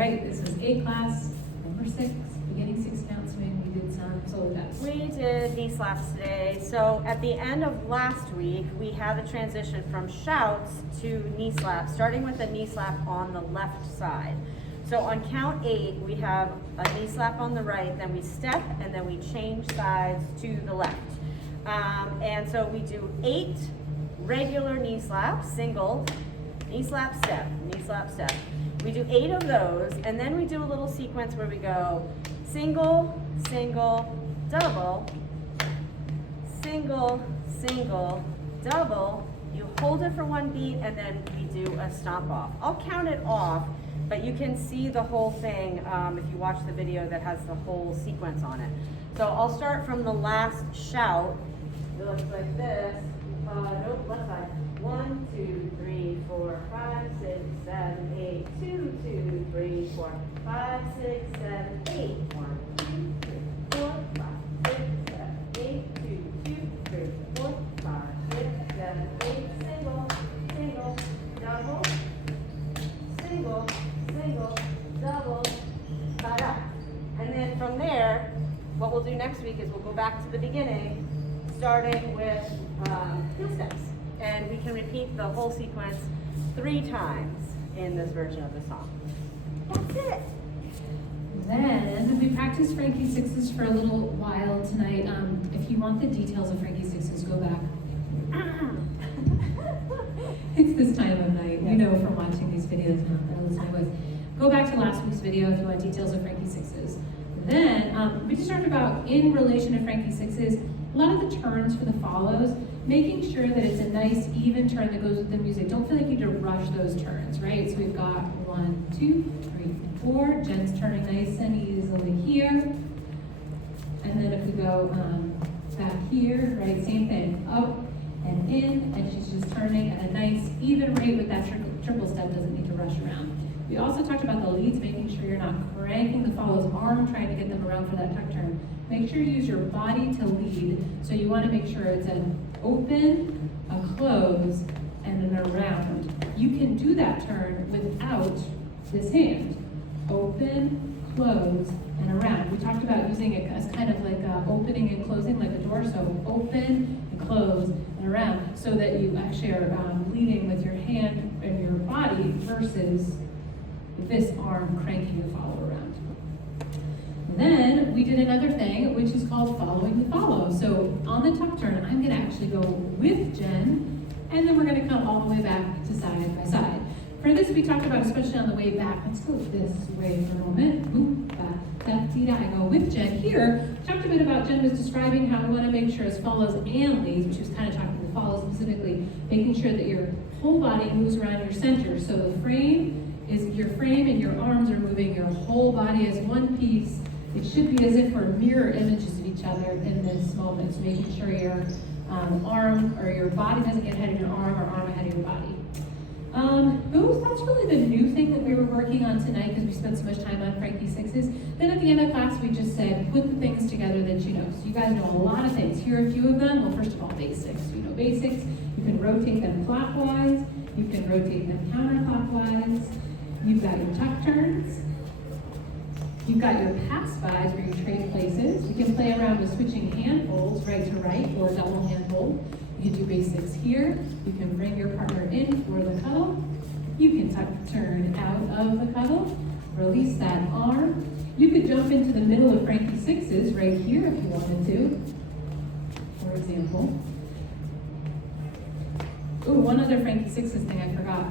right, this was A class, number 6, beginning 6 count swing. We did some solo taps. We did knee slaps today. So at the end of last week, we had a transition from shouts to knee slaps, starting with a knee slap on the left side. So on count 8, we have a knee slap on the right, then we step, and then we change sides to the left. And so we do 8 regular knee slaps, single, knee slap, step, knee slap, step. We do 8 of those, and then we do a little sequence where we go single, single, double, single, single, double. You hold it for 1 beat, and then we do a stomp off. I'll count it off, but you can see the whole thing if you watch the video that has the whole sequence on it. So I'll start from the last shout. It looks like this. Nope, left side. 1, 2, 3, 4, 5, 6, 7, 8. 2, 2, 3, 4, 5, 6, 7, 8. 1, 2, 3, 4, 5, 6, 7, 8. 2, 2, 3, 4, 5, 6, 7, 8. Single, single, double, single, single, double, ta-da. And then from there, what we'll do next week is we'll go back to the beginning, starting with heel steps. And we can repeat the whole sequence 3 times in this version of the song. That's it. Then we practiced Frankie Sixes for a little while tonight. If you want the details of Frankie Sixes, go back. It's this time of night. You know from watching these videos now that I listen to my voice. Go back to last week's video if you want details of Frankie Sixes. Then we just talked about, in relation to Frankie Sixes, a lot of the turns for the follows, making sure that it's a nice even turn that goes with the music. Don't feel like you need to rush those turns, right? So we've got 1, 2, 3, 4. Jen's turning nice and easily here. And then if we go back here, right, same thing, up and in, and she's just turning at a nice even rate with that triple step, doesn't need to rush around. We also talked about the leads, making sure you're not cranking the follows arm, trying to get them around for that tuck turn. Make sure you use your body to lead. So you want to make sure it's an open, a close, and an around. You can do that turn without this hand. Open, close, and around. We talked about using it as kind of like opening and closing like a door. So open and close and around, so that you actually are leading with your hand and your body versus this arm cranking the follow around. Then we did another thing, which is called following the follow. So on the tuck turn, I'm going to actually go with Jen, and then we're going to come all the way back to side by side. For this, we talked about, especially on the way back, let's go this way for a moment. Boop, back, tap, tita, I go with Jen. Here, we talked a bit about, Jen was describing how we want to make sure it's follows and leads, which was kind of talking about follows specifically, making sure that your whole body moves around your center. So the frame is your frame and your arms are moving your whole body as one piece. It should be as if we're mirror images of each other in this moment. So making sure your arm or your body doesn't get ahead of your arm or arm ahead of your body. That's really the new thing that we were working on tonight because we spent so much time on Frankie Sixes. Then at the end of class, we just said, put the things together that you know. So you guys know a lot of things. Here are a few of them. Well, first of all, basics. You know basics. You can rotate them clockwise. You can rotate them counterclockwise. You've got your tuck turns. You've got your pass-bys where you trade places. You can play around with switching handholds, right to right, or double handhold. You can do basics here. You can bring your partner in for the cuddle. You can tuck turn out of the cuddle. Release that arm. You could jump into the middle of Frankie Sixes right here if you wanted to, for example. Ooh, one other Frankie Sixes thing I forgot.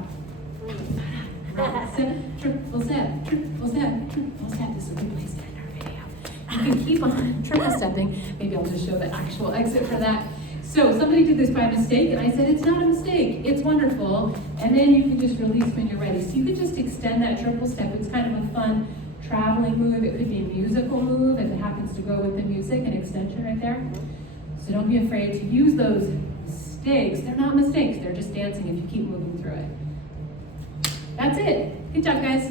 Triple step, triple step, triple step. This is a good place to end our video. You can keep on triple stepping. Maybe I'll just show the actual exit for that. So somebody did this by mistake, and I said, it's not a mistake, it's wonderful. And then you can just release when you're ready. So you can just extend that triple step. It's kind of a fun traveling move. It could be a musical move if it happens to go with the music, an extension right there. So don't be afraid to use those mistakes. They're not mistakes, they're just dancing if you keep moving through it. That's it. Good job, guys.